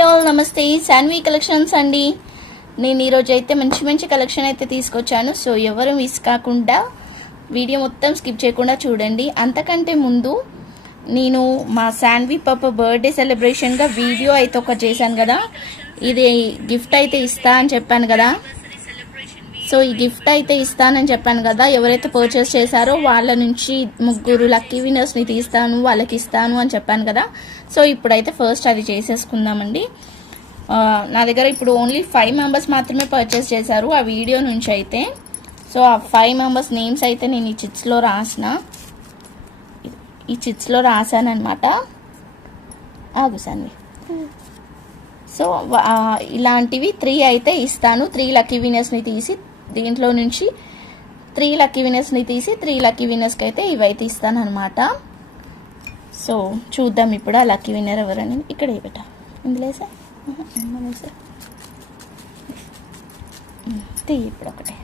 All నమస్తే. Shanvi collections అండి. నేను ఈరోజు అయితే మంచి మంచి కలెక్షన్ అయితే తీసుకొచ్చాను. సో ఎవరు మిస్ కాకుండా వీడియో మొత్తం స్కిప్ చేయకుండా చూడండి. అంతకంటే ముందు నేను మా శాన్వి పాప బర్త్డే సెలబ్రేషన్గా వీడియో అయితే ఒక చేశాను కదా. ఇది గిఫ్ట్ అయితే ఇస్తా అని చెప్పాను కదా. సో ఈ గిఫ్ట్ అయితే ఇస్తానని చెప్పాను కదా. ఎవరైతే పర్చేస్ చేశారో వాళ్ళ నుంచి ముగ్గురు లక్కీ విన్నర్స్ని తీస్తాను వాళ్ళకి ఇస్తాను అని చెప్పాను కదా. సో ఇప్పుడైతే ఫస్ట్ అది చేసేసుకుందామండి. నా దగ్గర ఇప్పుడు ఓన్లీ ఫైవ్ మెంబర్స్ మాత్రమే పర్చేస్ చేశారు ఆ వీడియో నుంచి అయితే. సో ఆ ఫైవ్ మెంబర్స్ నేమ్స్ అయితే నేను ఈ చిట్స్లో రాసిన. ఈ చిట్స్లో రాశానమాట ఆగుసాన్ని సో ఇలాంటివి త్రీ అయితే ఇస్తాను. త్రీ లక్కీ వినర్స్ని తీసి దీంట్లో నుంచి త్రీ లక్కీ వినర్స్ని తీసి త్రీ లక్కీ వినర్స్కి అయితే ఇవైతే ఇస్తాను అనమాట సో చూద్దాం ఇప్పుడు ఆ లక్కీ విన్నర్ ఎవరని. ఇక్కడ పెట్ట. ఇందులో సార్ సార్ తీ ఇప్పుడు ఒకటే.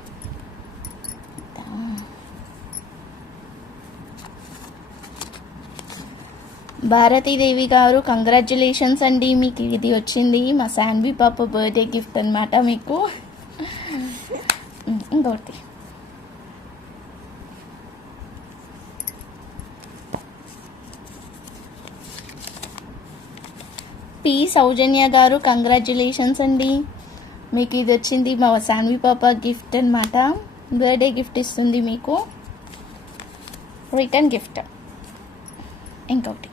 భారతీదేవి గారు కంగ్రాచులేషన్స్ అండి. మీకు ఇది వచ్చింది. మా శాన్వి పాప బర్త్డే గిఫ్ట్ అనమాట మీకు. ఇంకొకటి పి. సౌజన్య గారు కంగ్రాచులేషన్స్ అండి. మీకు ఇది వచ్చింది మా శాన్వి పాప గిఫ్ట్ అనమాట బర్త్డే గిఫ్ట్ ఇస్తుంది మీకు. రిటర్న్ గిఫ్ట్ ఇంకొకటి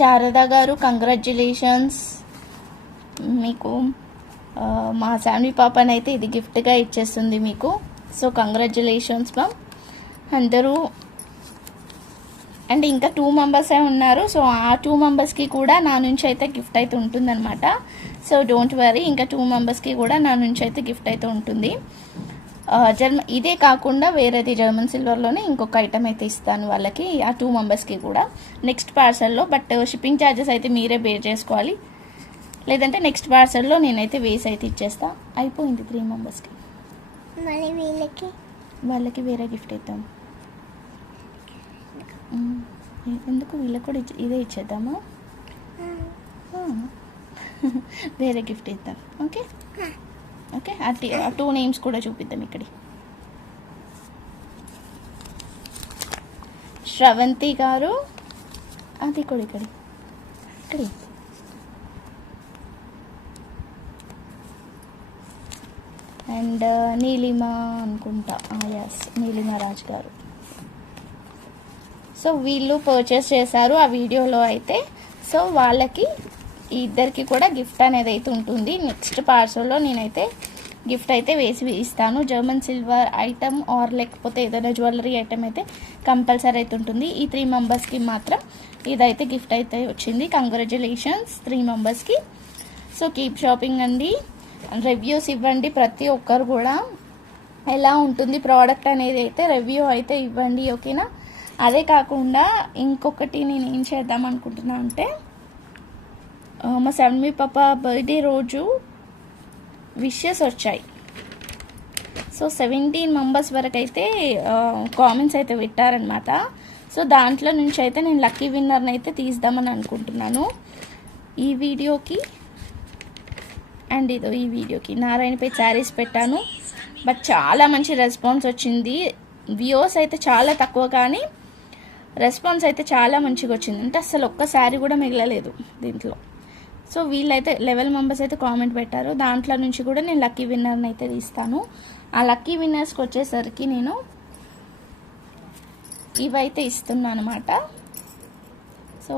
శారద గారు కంగ్రాచ్యులేషన్స్ మీకు మా శాన్వి పాపనైతే ఇది గిఫ్ట్గా ఇచ్చేస్తుంది మీకు. సో కంగ్రాచ్యులేషన్స్ మ్యామ్ అందరూ అండ్ ఇంకా టూ మెంబర్సే ఉన్నారు. సో ఆ టూ మెంబర్స్కి కూడా నా నుంచి అయితే గిఫ్ట్ అయితే ఉంటుందన్నమాట. సో డోంట్ వరీ ఇంకా టూ మెంబర్స్కి కూడా నా నుంచి అయితే గిఫ్ట్ అయితే ఉంటుంది. జర్మ ఇదే కాకుండా వేరేది జర్మన్ సిల్వర్లోనే ఇంకొక ఐటమ్ అయితే ఇస్తాను వాళ్ళకి ఆ టూ మెంబర్స్కి కూడా. నెక్స్ట్ పార్సల్లో బట్ షిప్పింగ్ ఛార్జెస్ అయితే మీరే పే చేసుకోవాలి. లేదంటే నెక్స్ట్ పార్సల్లో నేనైతే వేసి అయితే ఇచ్చేస్తా. అయిపోయింది త్రీ మెంబర్స్కి మళ్ళీ వీళ్ళకి. వాళ్ళకి వేరే గిఫ్ట్ ఇద్దాం. ఎందుకు వీళ్ళకి కూడా ఇదే ఇచ్చేద్దామా. వేరే గిఫ్ట్ ఇద్దాం. ఓకే? ఓకే? ఆ టూ నేమ్స్ కూడా చూపిద్దాం ఇక్కడ. శ్రవంతి గారు అది కూడా ఇక్కడ. ఇక్కడ. అండ్ నీలిమ అనుకుంటా. ఎస్ నీలిమ రాజ్ గారు. సో వీళ్ళు పర్చేస్ చేశారు ఆ వీడియోలో అయితే. సో వాళ్ళకి ఈ ఇద్దరికి కూడా గిఫ్ట్ అనేది అయితే ఉంటుంది. నెక్స్ట్ పార్సల్లో నేనైతే గిఫ్ట్ అయితే వేసి ఇస్తాను. జర్మన్ సిల్వర్ ఐటమ్ ఆర్ లేకపోతే ఏదైనా జ్యువెలరీ ఐటమ్ అయితే కంపల్సరీ అయితే ఉంటుంది. ఈ త్రీ మెంబర్స్కి మాత్రం ఇదైతే గిఫ్ట్ అయితే వచ్చింది. కంగ్రాచులేషన్స్ త్రీ మెంబర్స్కి సో కీప్ షాపింగ్ అండి. రివ్యూస్ ఇవ్వండి ప్రతి ఒక్కరు కూడా. ఎలా ఉంటుంది ప్రోడక్ట్ అనేది అయితే రివ్యూ అయితే ఇవ్వండి ఓకేనా అదే కాకుండా ఇంకొకటి నేను ఏం చేద్దాం అనుకుంటున్నా అంటే మా మా మీ పాప బర్త్డే రోజు విషెస్ వచ్చాయి. సో సెవెంటీన్ మెంబర్స్ వరకు అయితే కామెంట్స్ అయితే పెట్టారనమాట సో దాంట్లో నుంచి అయితే నేను లక్కీ విన్నర్ని అయితే తీద్దామని అనుకుంటున్నాను. ఈ వీడియోకి అండ్ ఇదో ఈ వీడియోకి నారాయణపై శారీస్ పెట్టాను. బట్ చాలా మంచి రెస్పాన్స్ వచ్చింది. వ్యూస్ అయితే చాలా తక్కువ కానీ రెస్పాన్స్ అయితే చాలా మంచిగా వచ్చింది. అంటే అసలు ఒక్క శారీ కూడా మిగలలేదు దీంట్లో. సో వీళ్ళైతే లెవెల్ మెంబర్స్ అయితే కామెంట్ పెట్టారు. దాంట్లో నుంచి కూడా నేను లక్కీ విన్నర్ని అయితే తీస్తాను. ఆ లక్కీ విన్నర్స్కి వచ్చేసరికి నేను ఇవైతే ఇస్తున్నాను అనమాట సో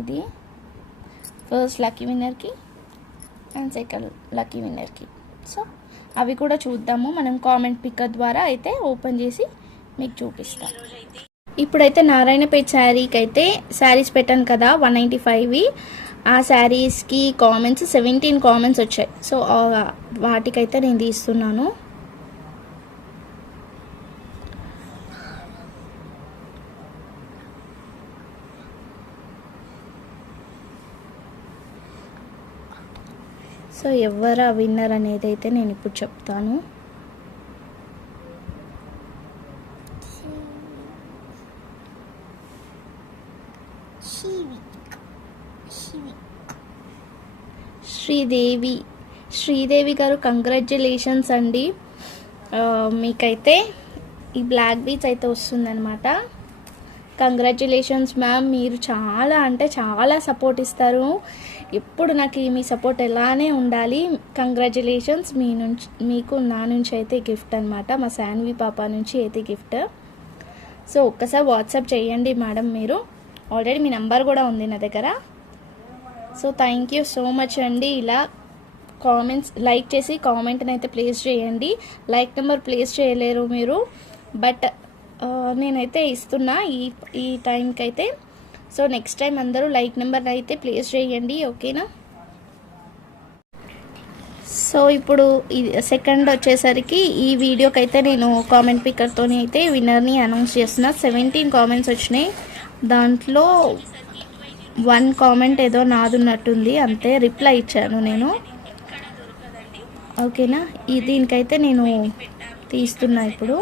ఇది ఫస్ట్ లక్కీ విన్నర్కి అండ్ సెకండ్ లక్కీ విన్నర్కి సో అవి కూడా చూద్దాము. మనం కామెంట్ పిక్ ద్వారా అయితే ఓపెన్ చేసి మీకు చూపిస్తాం. ఇప్పుడైతే నారాయణపేట శారీకి అయితే శారీస్ పెట్టాను కదా వన్ నైంటీ ఫైవ్వి ఆ శారీస్కి కామెంట్స్ సెవెంటీన్ కామెంట్స్ వచ్చాయి. సో వాటికైతే నేను తీస్తున్నాను. సో ఎవరు విన్నర్ అనేది అయితే నేను ఇప్పుడు చెప్తాను. She శ్రీదేవి. శ్రీదేవి గారు కంగ్రాచులేషన్స్ అండి. మీకైతే ఈ బ్లాక్ బీచ్ అయితే వస్తుందన్నమాట. కంగ్రాచులేషన్స్ మ్యామ్ మీరు చాలా అంటే చాలా సపోర్ట్ ఇస్తారు. ఎప్పుడు నాకు ఈ మీ సపోర్ట్ ఎలానే ఉండాలి. కంగ్రాచులేషన్స్ మీ నుంచి మీకు నా నుంచి అయితే గిఫ్ట్ అనమాట మా శాన్వి పాప నుంచి అయితే గిఫ్ట్ సో ఒక్కసారి వాట్సాప్ చేయండి మేడం మీరు. ఆల్రెడీ మీ నెంబర్ కూడా ఉంది నా దగ్గర. So thank you so much అండి. ఇలా కామెంట్స్ లైక్ చేసి కామెంట్ని అయితే ప్లేస్ చేయండి. లైక్ నెంబర్ ప్లేస్ చేయలేరు మీరు. బట్ నేనైతే ఇస్తున్నా ఈ ఈ టైంకి అయితే సో నెక్స్ట్ టైం అందరూ లైక్ నెంబర్ అయితే ప్లేస్ చేయండి ఓకేనా సో ఇప్పుడు సెకండ్ వచ్చేసరికి ఈ వీడియోకి అయితే నేను కామెంట్ పిక్కర్తో అయితే విన్నర్ని అనౌన్స్ చేస్తున్నా. సెవెంటీన్ కామెంట్స్ వచ్చినాయి. దాంట్లో వన్ కామెంట్ ఏదో నాదున్నట్టుంది అంతే రిప్లై ఇచ్చాను నేను. ఓకేనా? ఈ దీనికైతే నేను తీస్తున్నా ఇప్పుడు.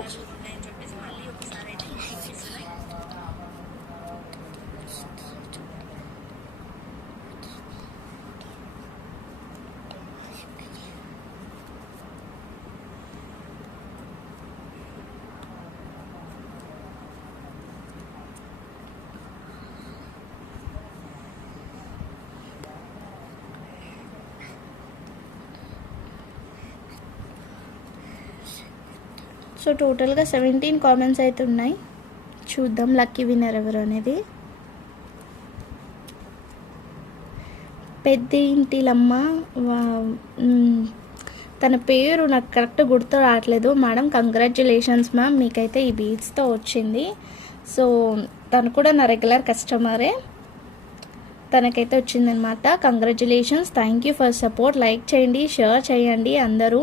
సో టోటల్గా సెవెంటీన్ కామెంట్స్ అయితే ఉన్నాయి. చూద్దాం లక్కీ విన్నర్ ఎవరు అనేది. పెద్ద ఇంటిలమ్మ తన పేరు నాకు కరెక్ట్ గుర్తు రావట్లేదు. మేడం కంగ్రాచులేషన్స్ మ్యామ్ మీకైతే ఈ బీట్స్తో వచ్చింది. సో తను కూడా నా రెగ్యులర్ కస్టమరే. తనకైతే వచ్చిందనమాట. Congratulations thank you for support. Like చేయండి షేర్ చేయండి అందరూ.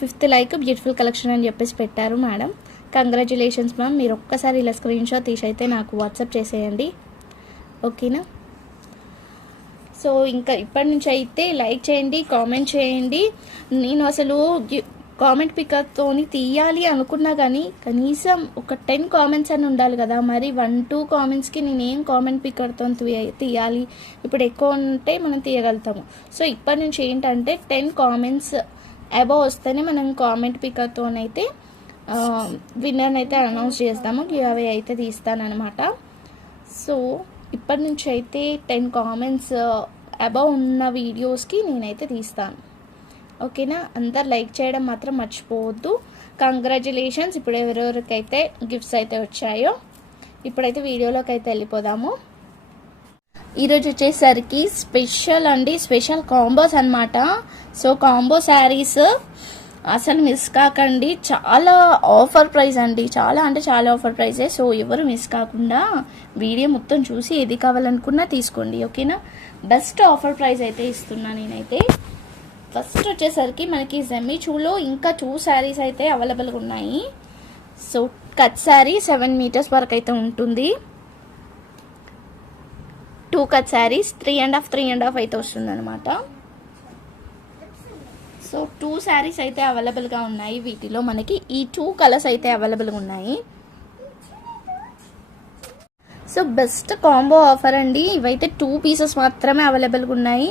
ఫిఫ్త్ లైక్ బ్యూటిఫుల్ కలెక్షన్ అని చెప్పేసి పెట్టారు మేడం. కంగ్రాచులేషన్స్ మ్యామ్ మీరు ఒక్కసారి ఇలా స్క్రీన్ షాట్ తీసి అయితే నాకు వాట్సాప్ చేసేయండి. ఓకేనా సో ఇంకా ఇప్పటి నుంచి అయితే లైక్ చేయండి కామెంట్ చేయండి. నేను అసలు కామెంట్ పికప్తోని తీయాలి అనుకున్నా కానీ కనీసం ఒక టెన్ కామెంట్స్ అని ఉండాలి కదా. మరి వన్ టూ కామెంట్స్కి నేను ఏం కామెంట్ పికర్తో తీయాలి? ఇప్పుడు ఎక్కువ ఉంటే మనం తీయగలుగుతాము. సో ఇప్పటి నుంచి ఏంటంటే టెన్ కామెంట్స్ అబో వస్తేనే మనం కామెంట్ పికర్తోనైతే విన్నర్ని అయితే అనౌన్స్ చేస్తాము గివ్ అవే అయితే తీస్తానన్నమాట. సో ఇప్పటి నుంచి అయితే టెన్ కామెంట్స్ అబవ్ ఉన్న వీడియోస్కి నేనైతే తీస్తాను. ఓకేనా? అందరు లైక్ చేయడం మాత్రం మర్చిపోవద్దు. కంగ్రాచులేషన్స్ ఇప్పుడు ఎవరెవరికైతే గిఫ్ట్స్ అయితే వచ్చాయో ఇప్పుడైతే వీడియోలోకి అయితే వెళ్ళిపోదాము. ఈరోజు వచ్చేసరికి స్పెషల్ అండి స్పెషల్ కాంబోస్ అన్నమాట. సో కాంబో శారీస్ అసలు మిస్ కాకండి. చాలా ఆఫర్ ప్రైస్ అండి. చాలా అంటే చాలా ఆఫర్ ప్రైసే సో ఎవరు మిస్ కాకుండా వీడియో మొత్తం చూసి ఏది కావాలనుకున్నా తీసుకోండి ఓకేనా? బెస్ట్ ఆఫర్ ప్రైస్ అయితే ఇస్తున్నా నేనైతే. ఫస్ట్ వచ్చేసరికి మనకి జెమిచూలో ఇంకా టూ శారీస్ అయితే అవైలబుల్గా ఉన్నాయి. So cut sari seven meters వరకు అయితే ఉంటుంది. Two cut saris three and half three and half అయితే వస్తుంది అనమాట సో టూ శారీస్ అయితే అవైలబుల్గా ఉన్నాయి వీటిలో. మనకి ఈ టూ కలర్స్ అయితే అవైలబుల్గా ఉన్నాయి. సో బెస్ట్ కాంబో ఆఫర్ అండి. ఇవైతే టూ పీసెస్ మాత్రమే అవైలబుల్గా ఉన్నాయి.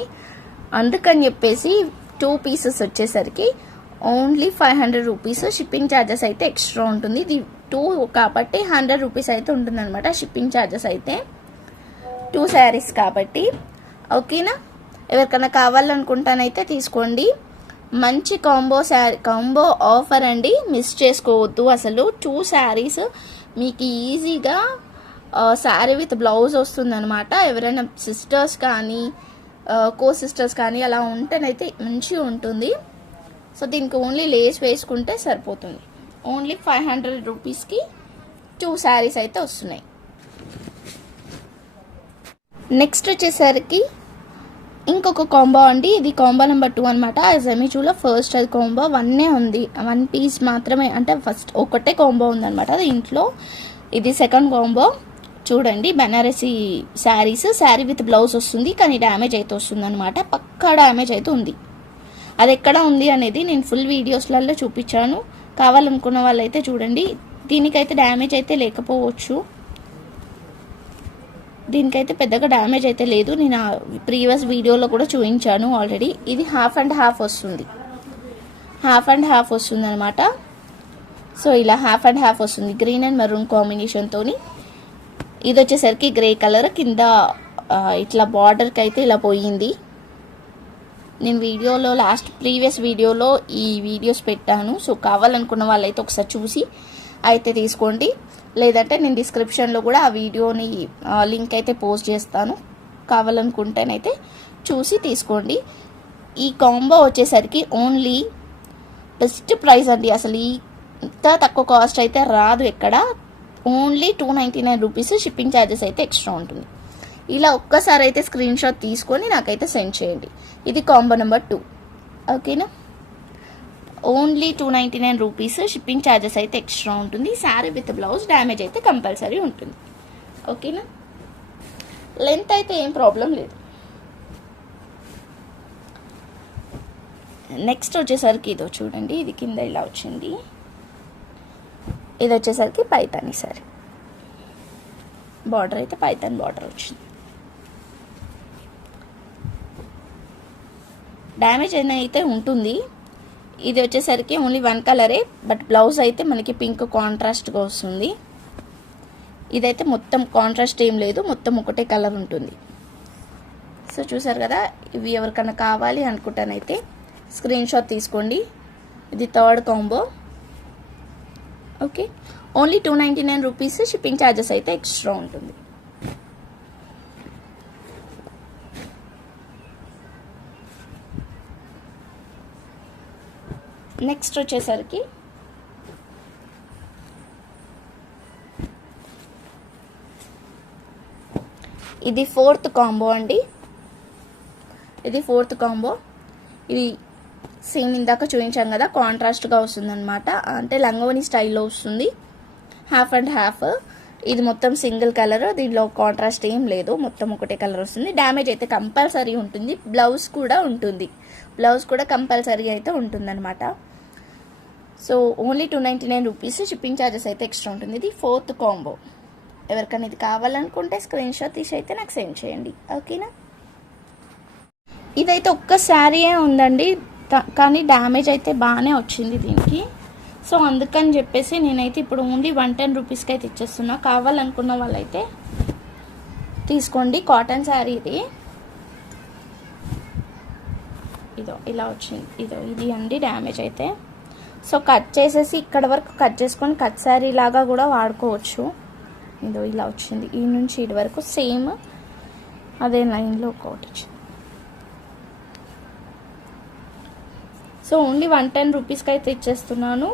అందుకని చెప్పేసి టూ పీసెస్ వచ్చేసరికి only five hundred rupees shipping charges అయితే ఎక్స్ట్రా ఉంటుంది. ఇది టూ కాబట్టి హండ్రెడ్ రూపీస్ అయితే ఉంటుందన్నమాట షిప్పింగ్ ఛార్జెస్ అయితే. టూ శారీస్ కాబట్టి ఓకేనా? ఎవరికైనా కావాలనుకుంటానైతే తీసుకోండి. మంచి కాంబో శారీ కాంబో ఆఫర్ అండి. మిస్ చేసుకోవద్దు అసలు. టూ శారీస్ మీకు ఈజీగా శారీ విత్ బ్లౌజ్ వస్తుందన్నమాట. ఎవరైనా సిస్టర్స్ కానీ కో సిస్టర్స్ కానీ అలా ఉంటేనైతే మంచిగా ఉంటుంది. సో దీనికి ఓన్లీ లేస్ వేసుకుంటే సరిపోతుంది. ఓన్లీ ఫైవ్ హండ్రెడ్ రూపీస్కి టూ శారీస్ అయితే వస్తున్నాయి. నెక్స్ట్ వచ్చేసరికి ఇంకొక కాంబో అండి. ఇది కాంబో నెంబర్ టూ అనమాట జెమిచూలో ఫస్ట్ అది కాంబో వన్నే ఉంది. వన్ పీస్ మాత్రమే అంటే ఫస్ట్ ఒకటే కాంబో ఉందన్నమాట. అది ఇంట్లో ఇది సెకండ్ కాంబో చూడండి బెనారసీ శారీస్. శారీ విత్ బ్లౌజ్ వస్తుంది కానీ డ్యామేజ్ అయితే వస్తుంది అనమాట పక్కా డ్యామేజ్ అయితే ఉంది. అది ఎక్కడ ఉంది అనేది నేను ఫుల్ వీడియోస్లలో చూపించాను. కావాలనుకున్న వాళ్ళైతే చూడండి. దీనికైతే డ్యామేజ్ అయితే లేకపోవచ్చు. దీనికైతే పెద్దగా డ్యామేజ్ అయితే లేదు. నేను ప్రీవియస్ వీడియోలో కూడా చూపించాను ఆల్రెడీ. ఇది హాఫ్ అండ్ హాఫ్ వస్తుంది. హాఫ్ అండ్ హాఫ్ వస్తుంది అనమాట సో ఇలా హాఫ్ అండ్ హాఫ్ వస్తుంది. గ్రీన్ అండ్ మెరూన్ కాంబినేషన్తో ఇది వచ్చేసరికి గ్రే కలర్. కింద ఇట్లా బార్డర్కి అయితే ఇలా పోయింది. నేను వీడియోలో లాస్ట్ ప్రీవియస్ వీడియోలో ఈ వీడియోస్ పెట్టాను. సో కావాలనుకున్న వాళ్ళైతే ఒకసారి చూసి అయితే తీసుకోండి. లేదంటే నేను డిస్క్రిప్షన్లో కూడా ఆ వీడియోని లింక్ అయితే పోస్ట్ చేస్తాను. కావాలనుకుంటేనైతే చూసి తీసుకోండి. ఈ కాంబో వచ్చేసరికి ఓన్లీ బెస్ట్ ప్రైస్ అండి. అసలు ఇంత తక్కువ కాస్ట్ అయితే రాదు ఎక్కడ. Only two ninety nine rupees shipping charges అయితే ఎక్స్ట్రా ఉంటుంది. ఇలా ఒక్కసారి అయితే స్క్రీన్ షాట్ తీసుకొని నాకైతే సెండ్ చేయండి. ఇది కాంబో నెంబర్ టూ ఓకేనా only two ninety nine rupees shipping charges అయితే ఎక్స్ట్రా ఉంటుంది. శారీ విత్ బ్లౌజ్ డ్యామేజ్ అయితే కంపల్సరీ ఉంటుంది. ఓకేనా? లెంత్ అయితే ఏం ప్రాబ్లం లేదు. నెక్స్ట్ వచ్చేసరికి ఇదో చూడండి. ఇది కింద ఇలా వచ్చింది. ఇది వచ్చేసరికి పైతాని సారీ. బార్డర్ అయితే పైతాన్ బార్డర్ వచ్చింది. డ్యామేజ్ అయినా అయితే ఉంటుంది. ఇది వచ్చేసరికి ఓన్లీ వన్ కలరే బట్ బ్లౌజ్ అయితే మనకి పింక్ కాంట్రాస్ట్గా వస్తుంది. ఇదైతే మొత్తం కాంట్రాస్ట్ ఏం లేదు మొత్తం ఒకటే కలర్ ఉంటుంది. సో చూసారు కదా ఇవి ఎవరికైనా కావాలి అనుకుంటానైతే స్క్రీన్ షాట్ తీసుకోండి. ఇది third combo okay only two ninety nine rupees shipping charges అయితే ఎక్స్ట్రా ఉంటుంది. నెక్స్ట్ వచ్చేసరికి ఇది ఫోర్త్ కాంబో అండి. ఇది ఫోర్త్ కాంబో. ఇది సేమ్ ఇందాక చూపించాం కదా కాంట్రాస్ట్గా వస్తుందన్నమాట. అంటే లంగవని స్టైల్లో వస్తుంది. హాఫ్ అండ్ హాఫ్ ఇది మొత్తం సింగిల్ కలర్ దీనిలో కాంట్రాస్ట్ ఏం లేదు. మొత్తం ఒకటే కలర్ వస్తుంది. డ్యామేజ్ అయితే కంపల్సరీ ఉంటుంది. బ్లౌజ్ కూడా ఉంటుంది. బ్లౌజ్ కూడా కంపల్సరీ అయితే ఉంటుందన్నమాట. So only two ninety nine rupees shipping charges అయితే ఎక్స్ట్రా ఉంటుంది. ఇది ఫోర్త్ కాంబో ఎవరికైనా ఇది కావాలనుకుంటే స్క్రీన్ షాట్ తీసి అయితే నాకు సెండ్ చేయండి. ఓకేనా ఇదైతే ఒక్క శారీయే ఉందండి. కానీ డ్యామేజ్ అయితే బాగానే వచ్చింది దీనికి. సో అందుకని చెప్పేసి నేనైతే ఇప్పుడు ఓన్లీ వన్ టెన్ రూపీస్కి అయితే ఇచ్చేస్తున్నా. కావాలనుకున్న వాళ్ళైతే తీసుకోండి. కాటన్ శారీ ఇది. ఇదో ఇలా వచ్చింది. ఇదో ఇది అండి డ్యామేజ్ అయితే. సో కట్ చేసేసి ఇక్కడ వరకు కట్ చేసుకొని కట్ శారీ లాగా కూడా వాడుకోవచ్చు. ఇదో ఇలా వచ్చింది. ఈ నుంచి ఇటు వరకు సేమ్ అదే లైన్లో ఒకటి వచ్చింది. సో ఓన్లీ వన్ టెన్ రూపీస్కి అయితే ఇచ్చేస్తున్నాను.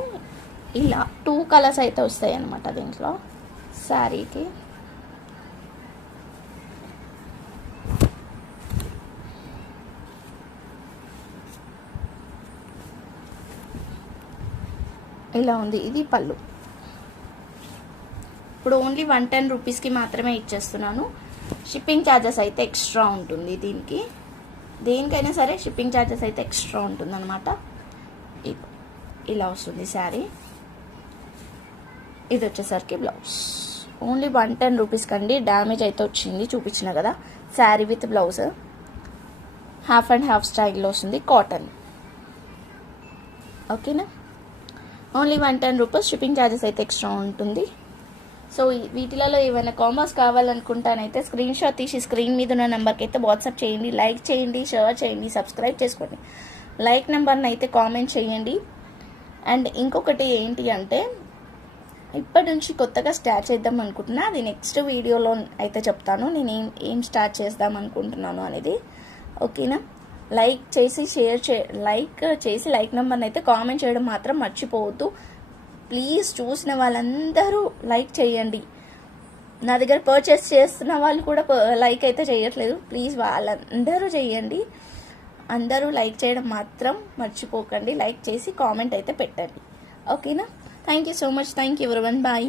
ఇలా టూ కలర్స్ అయితే వస్తాయి అన్నమాట దీంట్లో శారీకి. ఇలా ఉంది? ఇది పళ్ళు. ఇప్పుడు ఓన్లీ వన్ టెన్ రూపీస్కి మాత్రమే ఇచ్చేస్తున్నాను. షిప్పింగ్ ఛార్జెస్ అయితే ఎక్స్ట్రా ఉంటుంది దీనికి. దేనికైనా సరే షిప్పింగ్ ఛార్జెస్ అయితే ఎక్స్ట్రా ఉంటుంది అనమాట ఇలా వస్తుంది శారీ ఇది వచ్చేసరికి బ్లౌజ్ ఓన్లీ వన్ టెన్ రూపీస్కి అండి డ్యామేజ్ అయితే వచ్చింది చూపించిన కదా. Sari with blouse half and half స్టైల్లో వస్తుంది కాటన్ ఓకేనా only one ten rupees shipping charges అయితే ఎక్స్ట్రా ఉంటుంది. సో వీటిలలో ఏమైనా కామర్స్ కావాలనుకుంటానైతే స్క్రీన్ షాట్ తీసి స్క్రీన్ మీద ఉన్న నెంబర్కి అయితే వాట్సాప్ చేయండి లైక్ చేయండి షేర్ చేయండి సబ్స్క్రైబ్ చేసుకోండి. లైక్ నెంబర్ని అయితే కామెంట్ చేయండి. అండ్ ఇంకొకటి ఏంటి అంటే ఇప్పటి నుంచి కొత్తగా స్టార్ట్ చేద్దాం అనుకుంటున్నా. అది నెక్స్ట్ వీడియోలో అయితే చెప్తాను. నేను ఏం ఏం స్టార్ట్ చేద్దాం అనుకుంటున్నాను అనేది. ఓకేనా? లైక్ చేసి షేర్ చే లైక్ చేసి లైక్ నెంబర్ని అయితే కామెంట్ చేయడం మాత్రం మర్చిపోవద్దు. ప్లీజ్ చూసిన వాళ్ళందరూ లైక్ చేయండి. నా దగ్గర పర్చేస్ చేస్తున్న వాళ్ళు కూడా లైక్ అయితే చేయట్లేదు. ప్లీజ్ వాళ్ళందరూ చేయండి. అందరూ లైక్ చేయడం మాత్రం మర్చిపోకండి. లైక్ చేసి కామెంట్ అయితే పెట్టండి. ఓకేనా? Thank you so much thank you every one bye